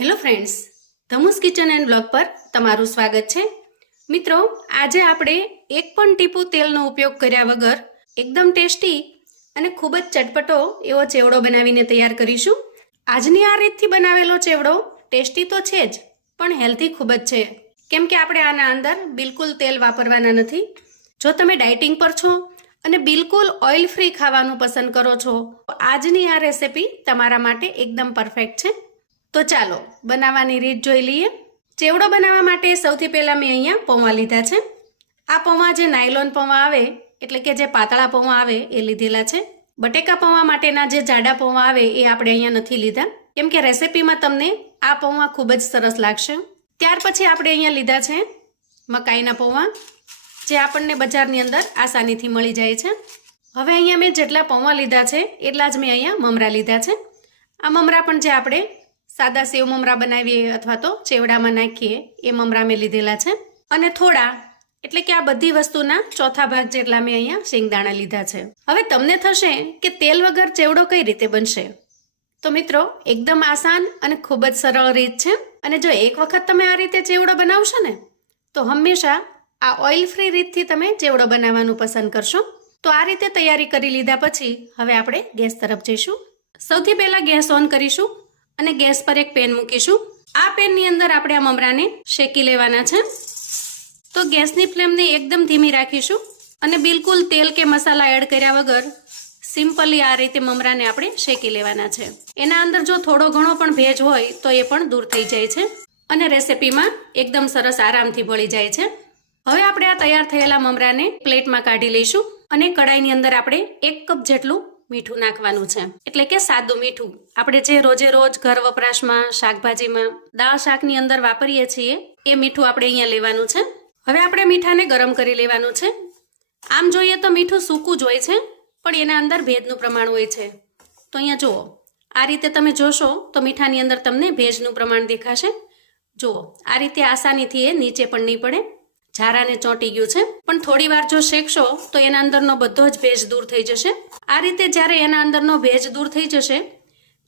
Hello friends ધમુસ kitchen and blog પર તમારું સ્વાગત છે. મિત્રો, આજે આપણે એક પણ ટીપું તેલનો ઉપયોગ કર્યા વગર એકદમ ટેસ્ટી અને ખૂબ જ ચટપટો એવો ચેવડો બનાવીને તૈયાર કરીશું. આજની આ રીતથી બનાવેલો ચેવડો ટેસ્ટી તો છે જ, પણ હેલ્ધી ખૂબ જ છે. કેમ કે આપણે આના અંદર બિલકુલ તેલ વાપરવાના નથી. જો તમે ડાયટિંગ પર છો અને બિલકુલ ઓઇલ ફ્રી ખાવાનું પસંદ કરો છો આજની આ રેસિપી તમારા માટે એકદમ પરફેક્ટ છે. તો ચાલો, બનાવવાની રીત જોઈ લઈએ. ચેવડો બનાવવા માટે સૌથી પહેલાં મેં અહીંયા પૌવા લીધા છે. આ પૌવા જે નાયલોન પૌવા આવે, એટલે કે જે પાતળા પૌવા આવે, એ લીધેલા છે. બટેકા પૌવા માટેના જે જાડા પૌવા આવે, એ આપણે અહીંયા નથી લીધા. કેમ કે રેસિપીમાં તમને આ પૌવા ખૂબ જ સરસ લાગશે. ત્યાર પછી આપણે અહીંયા લીધા છે મકાઈના પૌવા, જે આપણને બજારની અંદર આસાનીથી મળી જાય છે. હવે અહીંયા મેં જેટલા પૌવા લીધા છે, એટલા જ મેં અહીંયા મમરા લીધા છે. આ મમરા પણ જે આપણે સાદા સેવ મમરા બનાવીએ અથવા તો ચેવડામાં નાખીએ, એ મમરા મેં લીધેલા છે. અને થોડા, એટલે કે આ બધી વસ્તુના ચોથા ભાગ જેટલા મેં અહીંયા શેંગદાણા લીધા છે. હવે તમને થશે કે તેલ વગર ચેવડો કઈ રીતે બનશે? તો મિત્રો, એકદમ આસાન અને ખૂબ જ સરળ રીત છે. અને જો એક વખત તમે આ રીતે ચેવડો બનાવશો ને, તો હંમેશા આ ઓઇલ ફ્રી રીતથી તમે ચેવડો બનાવવાનું પસંદ કરશો. તો આ રીતે તૈયારી કરી લીધા પછી, હવે આપણે ગેસ તરફ જઈશું. સૌથી પહેલાં ગેસ ઓન કરીશું. અને ગેસ પર એક પેન મૂકીશું. આ પેનની અંદર આપણે આ મમરાને શેકી લેવાના છે. તો ગેસની ફ્લેમને એકદમ ધીમી રાખીશું અને બિલકુલ તેલ કે મસાલા એડ કર્યા વગર સિમ્પલી આ રીતે મમરાને આપણે શેકી લેવાના છે. એના અંદર જો થોડો ઘણો પણ ભેજ હોય તો એ પણ દૂર થઈ જાય છે અને રેસિપીમાં એકદમ સરસ આરામથી ભળી જાય છે. હવે આપણે આ તૈયાર થયેલા મમરાને પ્લેટમાં કાઢી લઈશું અને કડાઈની અંદર આપણે એક કપ જેટલું મીઠું નાખવાનું છે. એટલે કે સાદું મીઠું. આપણે જે રોજે રોજ ઘર વપરાશમાં, શાકભાજીમાં, દાળ શાકની અંદર વાપરીએ છીએ, એ મીઠું આપણે અહીંયા લેવાનું છે. હવે આપણે મીઠાને ગરમ કરી લેવાનું છે. આમ જોઈએ તો મીઠું સૂકું જ હોય છે, પણ એના અંદર ભેજનું પ્રમાણ હોય છે. તો અહીંયા જુઓ. આ રીતે તમે જોશો તો મીઠાની અંદર તમને ભેજનું પ્રમાણ દેખાશે. જુઓ. આ રીતે આસાનીથી એ નીચે પણ નહીં પડે. ઝારાને ચોંટી ગયું છે. પણ થોડી વાર જો શેકશો, તો એના અંદરનો બધો જ ભેજ દૂર થઈ જશે. આ રીતે જ્યારે એના અંદરનો ભેજ દૂર થઈ જશે,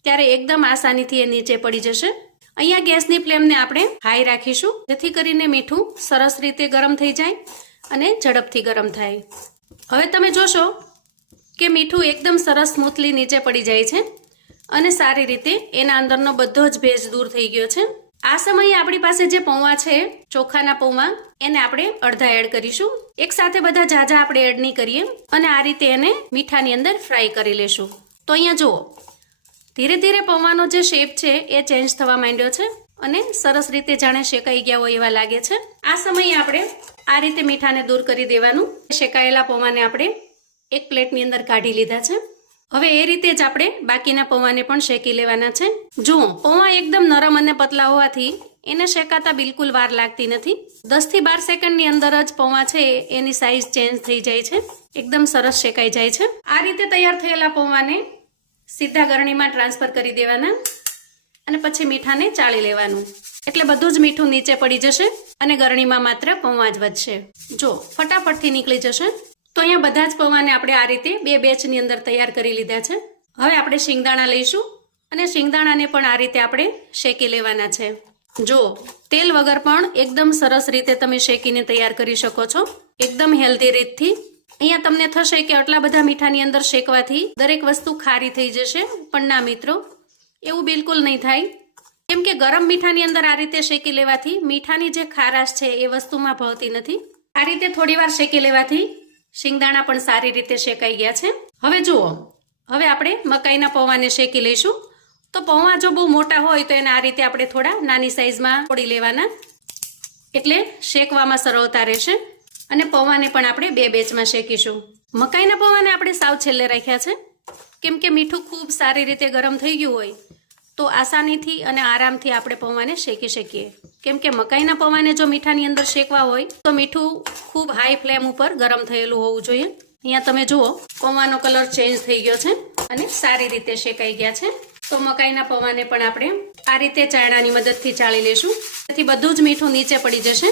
ત્યારે એકદમ આસાનીથી એ નીચે પડી જશે. અહીંયા ગેસની ફ્લેમને આપણે હાઈ રાખીશું, જેથી કરીને મીઠું સરસ રીતે ગરમ થઈ જાય અને ઝડપથી ગરમ થાય. હવે તમે જોશો કે મીઠું એકદમ સરસ સ્મૂથલી નીચે પડી જાય છે અને સારી રીતે એના અંદરનો બધો જ ભેજ દૂર થઈ ગયો છે. આ સમયે આપણી પાસે જે પૌવા છે, ચોખાના પૌવા, એને આપણે અડધા એડ કરીશું. એક સાથે બધા જાજા આપણે એડ નહીં કરીએ અને આ રીતે એને મીઠાની અંદર ફ્રાય કરી લેશું. તો અહીંયા જુઓ. ધીરે ધીરે પૌવાનો જે શેપ છે, એ ચેન્જ થવા માંડ્યો છે અને સરસ રીતે જાણે શેકાઈ ગયા હોય એવા લાગે છે. આ સમયે આપણે આ રીતે મીઠાને દૂર કરી દેવાનું. શેકાયેલા પૌવાને આપણે એક પ્લેટની અંદર કાઢી લીધા છે. હવે એ રીતે જ આપણે બાકીના પૌવાને પણ શેકી લેવાના છે. જુઓ, પૌવા એકદમ નરમ અને પતલા હોવાથી એને શેકાતા બિલકુલ વાર લાગતી નથી. દસથી બાર સેકન્ડની અંદર જ પૌવા છે એની સાઈઝ ચેન્જ થઈ જાય છે. એકદમ સરસ શેકાઈ જાય છે. આ રીતે તૈયાર થયેલા પૌવાને સીધા ગરણીમાં ટ્રાન્સફર કરી દેવાના અને પછી મીઠાને ચાળી લેવાનું. એટલે બધું જ મીઠું નીચે પડી જશે અને ગરણીમાં માત્ર પૌવા જ વધશે. જો ફટાફટથી નીકળી જશે. તો અહીંયા બધા જ પૌવાને આપણે આ રીતે બે બેચની અંદર તૈયાર કરી લીધા છે. હવે આપણે શિંગદાણા લઈશું અને શિંગદાણાને પણ આ રીતે આપણે શેકી લેવાના છે. જો, તેલ વગર પણ એકદમ સરસ રીતે તમે શેકીને તૈયાર કરી શકો છો. એકદમ હેલ્ધી રીતથી. અહીંયા તમને થશે કે આટલા બધા મીઠાની અંદર શેકવાથી દરેક વસ્તુ ખારી થઈ જશે, પણ ના મિત્રો, એવું બિલકુલ નહીં થાય. કેમ કે ગરમ મીઠાની અંદર આ રીતે શેકી લેવાથી મીઠાની જે ખારાશ છે એ વસ્તુમાં ભાવતી નથી. આ રીતે થોડી વાર શેકી લેવાથી શિંગદાણા પણ સારી રીતે શેકાઈ ગયા છે. હવે જુઓ, હવે આપણે મકાઈના પૌવાને શેકી લઈશું. તો પૌવા જો બહુ મોટા હોય તો એને આ રીતે આપણે થોડા નાની સાઈઝમાં તોડી લેવાના. એટલે શેકવામાં સરળતા રહેશે. અને પૌવાને પણ આપણે બે બેચમાં શેકીશું. મકાઈના પૌવાને આપણે સાવ છેલ્લે રાખ્યા છે. કેમ કે મીઠું ખૂબ સારી રીતે ગરમ થઈ ગયું હોય તો આસાનીથી અને આરામથી આપણે પૌવાને શેકી શકીએ. કેમ કે મકાઈના પૌવાને જો મીઠાની અંદર શેકવા હોય, તો મીઠું ખૂબ હાઈ ફ્લેમ ઉપર ગરમ થયેલું હોવું જોઈએ. અહીંયા તમે જુઓ પૌવાનો કલર ચેન્જ થઈ ગયો છે અને સારી રીતે શેકાઈ ગયા છે. તો મકાઈના પૌવાને પણ આપણે આ રીતે ચાયણાની મદદથી ચાળી લેશું. તેથી બધું જ મીઠું નીચે પડી જશે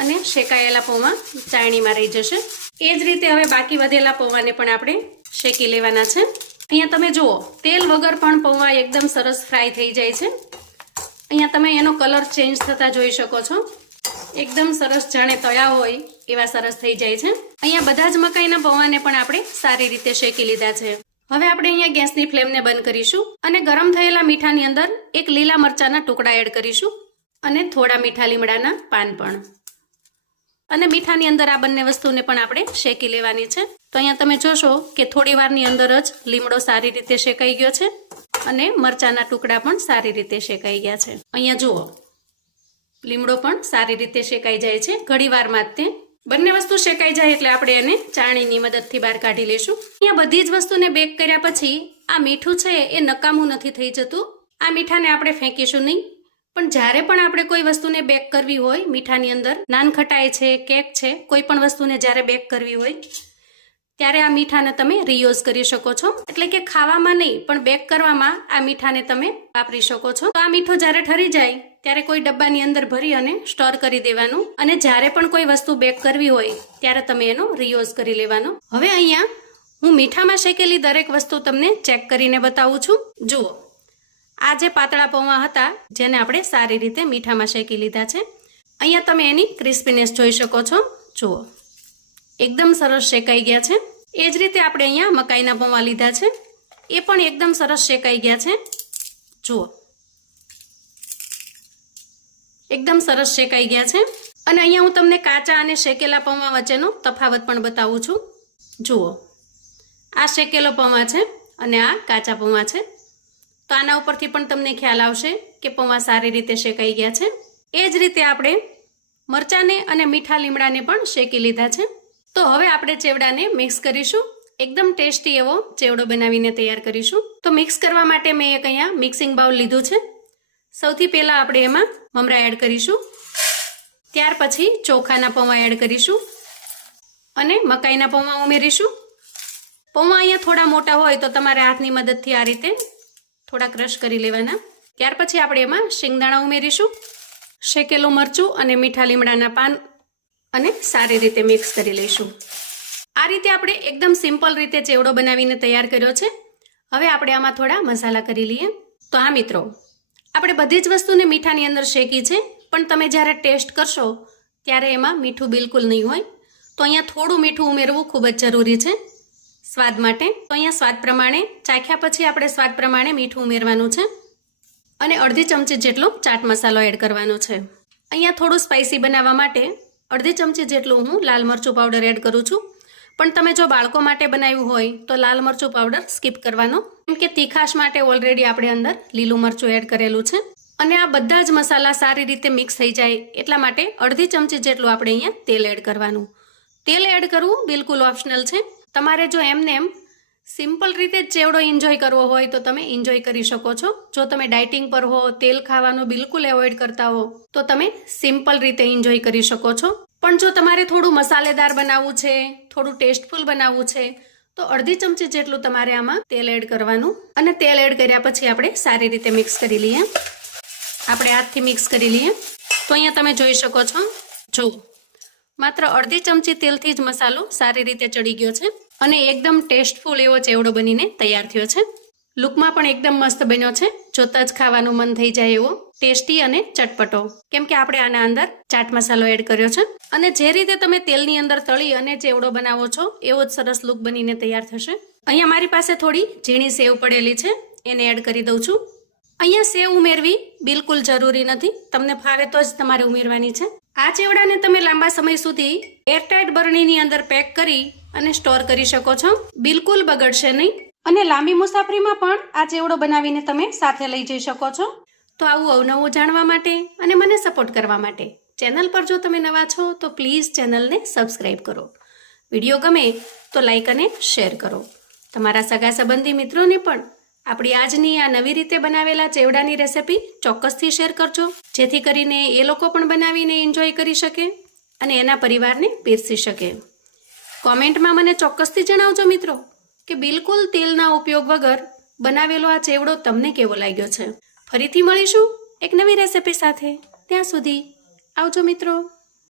અને શેકાયેલા પૌવા ચાયણીમાં રહી જશે. એ જ રીતે હવે બાકી વધેલા પૌવાને પણ આપણે શેકી લેવાના છે. અહીંયા તમે જુઓ, તેલ વગર પણ પૌવા એકદમ સરસ ફ્રાય થઈ જાય છે. અહીંયા તમે એનો કલર ચેન્જ થતા જોઈ શકો છો. એકદમ સરસ જાણે તળ્યા હોય એવા સરસ થઈ જાય છે. અહીંયા બધા જ મકાઈના પૌવાને પણ આપણે સારી રીતે શેકી લીધા છે. હવે આપણે અહીંયા ગેસની ફ્લેમને બંધ કરીશું અને ગરમ થયેલા મીઠાની અંદર એક લીલા મરચાના ટુકડા એડ કરીશું અને થોડા મીઠા લીમડાના પાન પણ. અને મીઠાની અંદર આ બંને વસ્તુને પણ આપણે શેકી લેવાની છે. તો અહીંયા તમે જોશો કે થોડી વારની અંદર જ લીમડો સારી રીતે શેકાઈ ગયો છે અને મરચાના ટુકડા પણ સારી રીતે શેકાઈ ગયા છે. અહીંયા જુઓ, લીમડો પણ સારી રીતે શેકાઈ જાય છે. ઘણી વારમાં જ તે બંને વસ્તુ શેકાઈ જાય એટલે આપણે એને ચાણીની મદદથી બહાર કાઢી લઈશું અહીંયા બધી જ વસ્તુને બેક કર્યા પછી આ મીઠું છે એ નકામું નથી થઈ જતું. આ મીઠાને આપણે ફેંકીશું નહીં. પણ જ્યારે પણ આપણે કોઈ વસ્તુને બેક કરવી હોય, મીઠાની અંદર, નાનખટાઈ છે કેક છે, કોઈ પણ વસ્તુને જ્યારે બેક કરવી હોય, ત્યારે આ મીઠાને તમે રીયુઝ કરી શકો છો. એટલે કે ખાવામાં નહીં, પણ બેક કરવામાં આ મીઠાને તમે વાપરી શકો છો. તો આ મીઠો જ્યારે ઠરી જાય, ત્યારે કોઈ ડબ્બાની અંદર ભરી અને સ્ટોર કરી દેવાનું. અને જ્યારે પણ કોઈ વસ્તુ બેક કરવી હોય, ત્યારે તમે એનો રીયુઝ કરી લેવાનો. હવે અહીંયા હું મીઠામાં શેકેલી દરેક વસ્તુ તમને ચેક કરીને બતાવું છું. જુઓ. આ જે પાતળા પૌવા હતા, જેને આપણે સારી રીતે મીઠામાં શેકી લીધા છે. અહીંયા તમે એની ક્રિસ્પીનેસ જોઈ શકો છો. જુઓ. એકદમ સરસ શેકાઈ ગયા છે. એ જ રીતે આપણે અહીંયા મકાઈના પૌવા લીધા છે. એ પણ એકદમ સરસ શેકાઈ ગયા છે. જુઓ. એકદમ સરસ શેકાઈ ગયા છે. અને અહીંયા હું તમને કાચા અને શેકેલા પૌવા વચ્ચેનો તફાવત પણ બતાવું છું. જુઓ. આ શેકેલો પૌવા છે અને આ કાચા પૌવા છે. તો ઉપરથી પણ તમને ખ્યાલ આવશે કે પૌવા સારી રીતે શેકાઈ ગયા છે. એ જ રીતે આપણે મરચાંને અને મીઠા લીમડાને પણ શેકી લીધા છે. તો હવે આપણે ચેવડાને મિક્સ કરીશું. એકદમ ટેસ્ટી એવો ચેવડો બનાવીને તૈયાર કરીશું. તો મિક્સ કરવા માટે મેં એક અહીંયા મિક્સિંગ બાઉલ લીધું છે. સૌથી પહેલાં આપણે એમાં મમરા એડ કરીશું. ત્યાર પછી ચોખાના પૌવા એડ કરીશું. અને મકાઈના પૌવા ઉમેરીશું. પૌવા અહીંયા થોડા મોટા હોય તો તમારે હાથની મદદથી આ રીતે થોડા ક્રશ કરી લેવાના. ત્યાર પછી આપણે એમાં શિંગદાણા ઉમેરીશું, શેકેલું મરચું અને મીઠા લીમડાના પાન અને સારી રીતે મિક્સ કરી લઈશું. આ રીતે આપણે એકદમ સિમ્પલ રીતે ચેવડો બનાવીને તૈયાર કર્યો છે. હવે આપણે આમાં થોડા મસાલા કરી લઈએ. તો હા મિત્રો, આપણે બધી જ વસ્તુને મીઠાની અંદર શેકી છે, પણ તમે જ્યારે ટેસ્ટ કરશો, ત્યારે એમાં મીઠું બિલકુલ નહીં હોય. તો અહીંયા થોડું મીઠું ઉમેરવું ખૂબ જ જરૂરી છે. સ્વાદ માટે. તો અહીંયા સ્વાદ પ્રમાણે ચાખ્યા પછી આપણે સ્વાદ પ્રમાણે મીઠું ઉમેરવાનું છે. અને અડધી ચમચી જેટલો ચાટ મસાલો એડ કરવાનો છે. અહીંયા થોડું સ્પાઇસી બનાવવા માટે અડધી ચમચી જેટલું હું લાલ મરચું પાવડર એડ કરું છું. પણ તમે જો બાળકો માટે બનાવ્યું હોય તો લાલ મરચું પાવડર સ્કીપ કરવાનો. કેમ કે તીખાશ માટે ઓલરેડી આપણે અંદર લીલું મરચું એડ કરેલું છે. અને આ બધા જ મસાલા સારી રીતે મિક્સ થઈ જાય એટલા માટે અડધી ચમચી જેટલું આપણે અહીંયા તેલ એડ કરવાનું. તેલ એડ કરવું બિલકુલ ઓપ્શનલ છે. તમારે જો એમને એમ સિમ્પલ રીતે જ ચેવડો એન્જોય કરવો હોય તો તમે એન્જોય કરી શકો છો. જો તમે ડાયટિંગ પર હો, તેલ ખાવાનું બિલકુલ એવોઇડ કરતા હો, તો તમે સિમ્પલ રીતે એન્જોય કરી શકો છો. પણ જો તમારે થોડું મસાલેદાર બનાવવું છે, થોડું ટેસ્ટફુલ બનાવવું છે, તો અડધી ચમચી જેટલું તમારે આમાં તેલ એડ કરવાનું. અને તેલ એડ કર્યા પછી આપણે સારી રીતે મિક્સ કરી લઈએ. આપણે હાથથી મિક્સ કરી લઈએ. તો અહીંયા તમે જોઈ શકો છો. જુઓ. માત્ર અડધી ચમચી તેલથી જ મસાલો સારી રીતે ચડી ગયો છે. અને એકદમ ટેસ્ટફુલ એવો ચેવડો બનીને તૈયાર થયો છે. લુકમાં પણ એકદમ મસ્ત બન્યો છે. જોતા જ ખાવાનું મન થઈ જાય એવો. ટેસ્ટી અને ચટપટો. કેમ કે આપણે આના અંદર ચાટ મસાલો એડ કર્યો છે. અને જે રીતે તમે તેલની અંદર તળી અને ચેવડો બનાવો છો, એવો જ સરસ લુક બનીને તૈયાર થશે. અહીંયા મારી પાસે થોડી ઝીણી સેવ પડેલી છે. એને એડ કરી દઉં છું. અહીંયા સેવ ઉમેરવી બિલકુલ જરૂરી નથી. તમને ફાવે તો જ તમારે ઉમેરવાની છે. આ ચેવડાને તમે લાંબા સમય સુધી એરટાઇટ બરણીની અંદર પેક કરી અને સ્ટોર કરી શકો છો. બિલકુલ બગડશે નહીં. અને લાંબી મુસાફરીમાં પણ આ ચેવડો બનાવીને તમે સાથે લઈ જઈ શકો છો. તો આવું અવનવું જાણવા માટે અને મને સપોર્ટ કરવા માટે ચેનલ પર જો તમે નવા છો તો પ્લીઝ ચેનલને સબસ્ક્રાઈબ કરો. વીડિયો ગમે તો લાઈક અને શેર કરો. તમારા સગા સંબંધી મિત્રોને પણ આપણી આજની આ નવી રીતે બનાવેલા ચેવડાની રેસિપી ચોક્કસથી શેર કરજો. જેથી કરીને એ લોકો પણ બનાવીને એન્જોય કરી શકે અને એના પરિવારને પીરસી શકે. કોમેન્ટમાં મને ચોક્કસથી જણાવજો મિત્રો કે બિલકુલ તેલના ઉપયોગ વગર બનાવેલો આ ચેવડો તમને કેવો લાગ્યો છે. ફરીથી મળીશું એક નવી રેસિપી સાથે. ત્યાં સુધી આવજો મિત્રો.